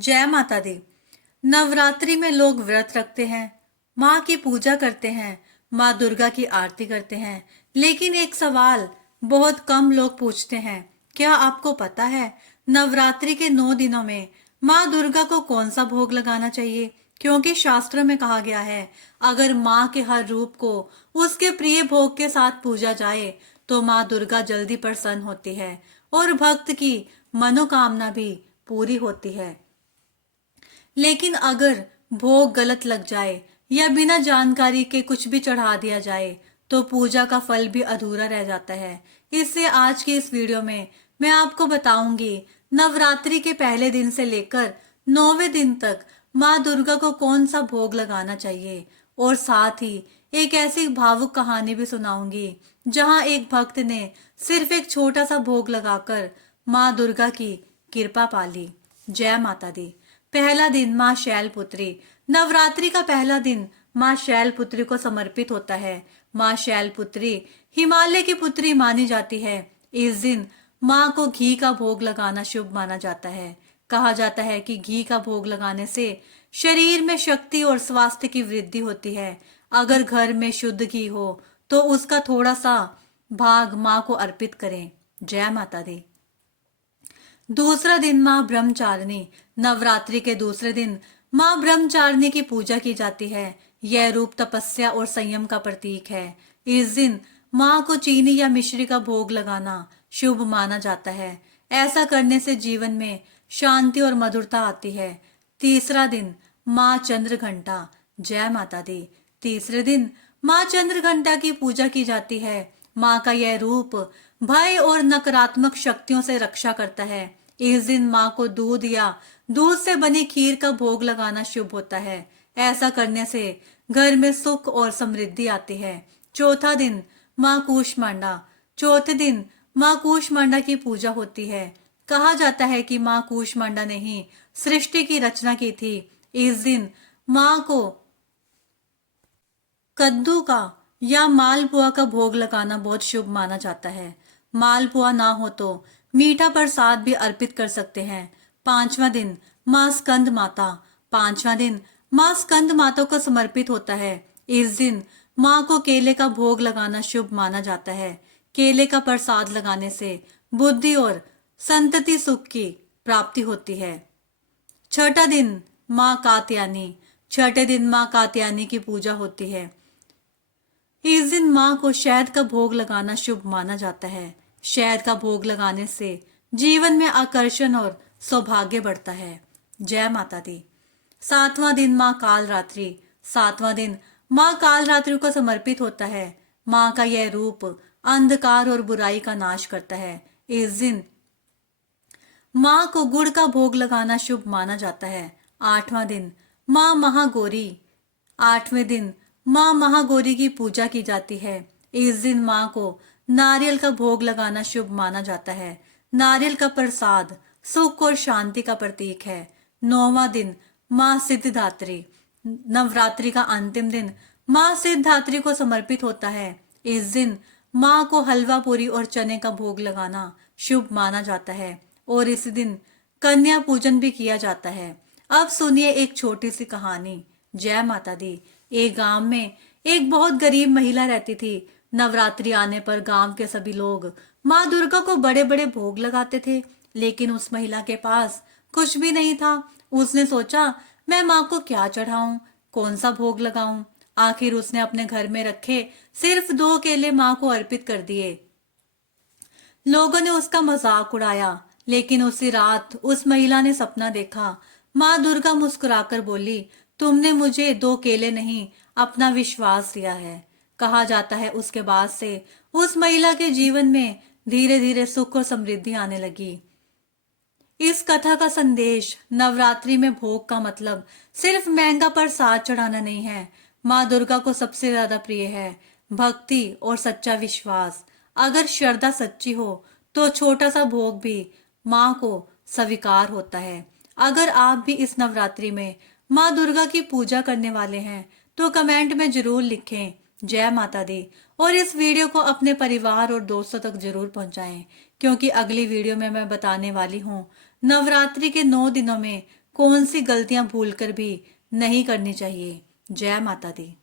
जय माता दी। नवरात्रि में लोग व्रत रखते हैं, माँ की पूजा करते हैं, माँ दुर्गा की आरती करते हैं। लेकिन एक सवाल बहुत कम लोग पूछते हैं, क्या आपको पता है नवरात्रि के 9 दिनों में माँ दुर्गा को कौन सा भोग लगाना चाहिए? क्योंकि शास्त्रों में कहा गया है, अगर माँ के हर रूप को उसके प्रिय भोग के साथ पूजा जाए तो माँ दुर्गा जल्दी प्रसन्न होती है और भक्त की मनोकामना भी पूरी होती है। लेकिन अगर भोग गलत लग जाए या बिना जानकारी के कुछ भी चढ़ा दिया जाए तो पूजा का फल भी अधूरा रह जाता है। इससे आज की इस वीडियो में मैं आपको बताऊंगी नवरात्रि के पहले दिन से लेकर 9वें दिन तक माँ दुर्गा को कौन सा भोग लगाना चाहिए, और साथ ही एक ऐसी भावुक कहानी भी सुनाऊंगी जहां एक भक्त ने सिर्फ एक छोटा सा भोग लगाकर माँ दुर्गा की कृपा पाली। जय माता दी। पहला दिन माँ शैलपुत्री। नवरात्रि का पहला दिन माँ शैलपुत्री को समर्पित होता है। माँ शैलपुत्री हिमालय की पुत्री मानी जाती है। इस दिन माँ को घी का भोग लगाना शुभ माना जाता है। कहा जाता है कि घी का भोग लगाने से शरीर में शक्ति और स्वास्थ्य की वृद्धि होती है। अगर घर में शुद्ध घी हो तो उसका थोड़ा सा भाग माँ को अर्पित करें। जय माता दी। दूसरा दिन माँ ब्रह्मचारिणी। नवरात्रि के दूसरे दिन माँ ब्रह्मचारिणी की पूजा की जाती है। यह रूप तपस्या और संयम का प्रतीक है। इस दिन माँ को चीनी या मिश्री का भोग लगाना शुभ माना जाता है। ऐसा करने से जीवन में शांति और मधुरता आती है। तीसरा दिन माँ चंद्रघंटा। जय माता दी। तीसरे दिन माँ चंद्रघंटा की पूजा की जाती है। माँ का यह रूप भय और नकारात्मक शक्तियों से रक्षा करता है। इस दिन माँ को दूध या दूध से बनी खीर का भोग लगाना शुभ होता है। ऐसा करने से घर में सुख और समृद्धि आती है। चौथा दिन माँ कूष्मांडा। चौथे दिन माँ कूष्मांडा की पूजा होती है। कहा जाता है कि माँ कूष्मांडा ने ही सृष्टि की रचना की थी। इस दिन माँ को कद्दू का या मालपुआ का भोग लगाना बहुत शुभ माना जाता है। मालपुआ ना हो तो मीठा प्रसाद भी अर्पित कर सकते हैं। पांचवा दिन माँ स्कंद माता। पांचवा दिन माँ स्कंद माता को समर्पित होता है। इस दिन माँ को केले का भोग लगाना शुभ माना जाता है। केले का प्रसाद लगाने से बुद्धि और संतति सुख की प्राप्ति होती है। छठा दिन माँ कात्यायनी। छठे दिन माँ कात्यायनी की पूजा होती है। इस दिन माँ को शहद का भोग लगाना शुभ माना जाता है। शहद का भोग लगाने से जीवन में आकर्षण और सौभाग्य बढ़ता है। जय माता दी। सातवां दिन माँ कालरात्रि। सातवां दिन माँ कालरात्रि को समर्पित होता है। माँ का यह रूप अंधकार और बुराई का नाश करता है। इस दिन माँ को गुड़ का भोग लगाना शुभ माना जाता है। आठवां दिन माँ महागौरी। आठवें दिन माँ महागौरी की पूजा की जाती है। इस दिन माँ को नारियल का भोग लगाना शुभ माना जाता है। नारियल का प्रसाद सुख और शांति का प्रतीक है। नौवां दिन माँ सिद्धिदात्री। नवरात्रि का अंतिम दिन माँ सिद्धिदात्री को समर्पित होता है। इस दिन माँ को हलवा पूरी और चने का भोग लगाना शुभ माना जाता है और इस दिन कन्या पूजन भी किया जाता है। अब सुनिए एक छोटी सी कहानी। जय माता दी। एक गांव में एक बहुत गरीब महिला रहती थी। नवरात्रि आने पर गांव के सभी लोग माँ दुर्गा को बड़े बड़े भोग लगाते थे, लेकिन उस महिला के पास कुछ भी नहीं था। उसने सोचा, मैं माँ को क्या चढ़ाऊं, कौन सा भोग लगाऊं। आखिर उसने अपने घर में रखे सिर्फ 2 केले माँ को अर्पित कर दिए। लोगों ने उसका मजाक उड़ाया, लेकिन उसी रात उस महिला ने सपना देखा। माँ दुर्गा मुस्कुराकर बोली, तुमने मुझे 2 केले नहीं, अपना विश्वास दिया है। कहा जाता है उसके बाद से उस महिला के जीवन में धीरे धीरे सुख और समृद्धि आने लगी। इस कथा का संदेश, नवरात्रि में भोग का मतलब सिर्फ महंगा प्रसाद चढ़ाना नहीं है। माँ दुर्गा को सबसे ज्यादा प्रिय है भक्ति और सच्चा विश्वास। अगर श्रद्धा सच्ची हो तो छोटा सा भोग भी माँ को स्वीकार होता है। अगर आप भी इस नवरात्रि में माँ दुर्गा की पूजा करने वाले हैं तो कमेंट में जरूर लिखें जय माता दी, और इस वीडियो को अपने परिवार और दोस्तों तक जरूर पहुंचाएं, क्योंकि अगली वीडियो में मैं बताने वाली हूँ नवरात्रि के 9 दिनों में कौन सी गलतियां भूलकर भी नहीं करनी चाहिए। जय माता दी।